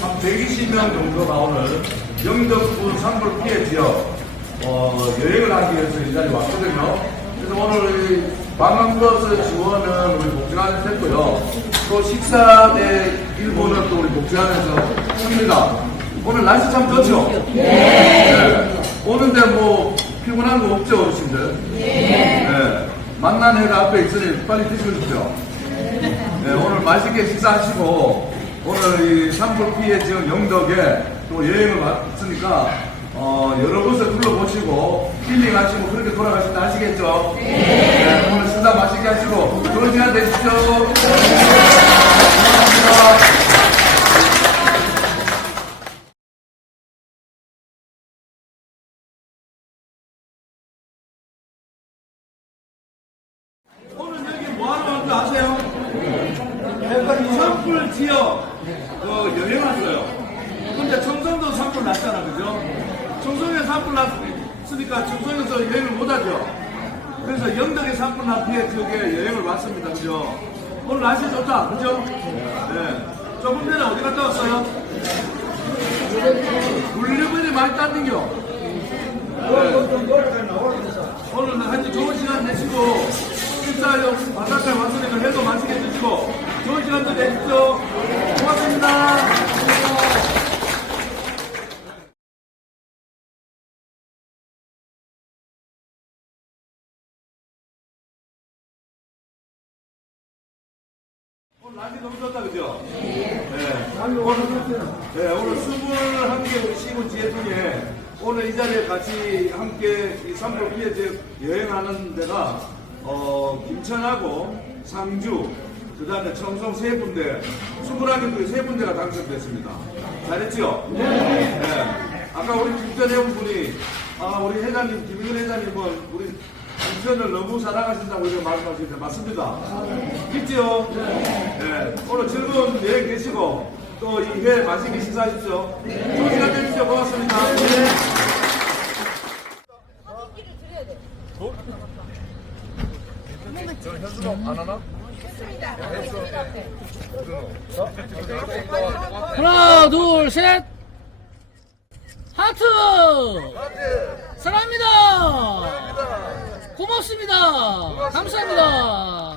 20명 정도가 오늘 영덕군 산불 피해 지역 어, 여행을 하기 위해서 이 자리에 왔거든요. 그래서 오늘 이 관광버스 지원은 우리 복지관에서 했고요. 또 식사 대 일부는 또 우리 복지관에서 합니다. 오늘 날씨 참 좋죠? 네. 오는데 뭐 피곤한 거 없죠, 어르신들? 네. 만난 해가 앞에 있으니 빨리 드셔주십시오. 네, 오늘 맛있게 식사하시고 오늘 이 산불 피해 지역 영덕에 또 여행을 왔으니까 어, 여러 곳을 둘러보시고 힐링하시고 그렇게 돌아가신다 아시겠죠? 네. 오늘 식사 맛있게 하시고 좋은 시간 되십시오. 고맙습니다. 오늘 여기 뭐 하러 왔는지 아세요? 산불 지역 어, 여행 왔어요. 근데 청송도 산불 났잖아, 그죠? 청송에 산불 났으니까 청송에서 여행을 못하죠. 그래서 영덕에 산불 난 피해 지역에 여행을 왔습니다, 그죠? 오늘 날씨 좋다, 그죠? 네. 조금 전에 어디 갔다 왔어요? 물류분이 많이 땄는겨. 오늘 하여튼 좋은 시간 내시고 식사요 바닷가 왔으니까 해도 맛있게 드시고 좋은 시간도 내십시오 고맙습니다 날씨 너무 좋다 그죠? 네. 오늘, 네, 오늘 21개 우리 시군 지혜 중에 오늘 이 자리에 같이 함께 이 산불 피해 지역 여행하는 데가 어, 김천하고 상주 그 다음에 청송 세 군데 21개 세 군데가 당첨됐습니다. 잘했죠? 네. 아까 우리 김전 회원분이 아, 우리 회장님, 김윤 회장님은 우리 김천을 너무 사랑하신다고 이렇게 말씀하시는데 맞습니다. 있죠? 네. 오늘 즐거운 여행 되시고 또 이 회 맛있게 식사하십시오. 좋은 시간 되십시오. 고맙습니다. 네. 하나, 둘, 셋. 하트. 사랑합니다. 고맙습니다. 감사합니다.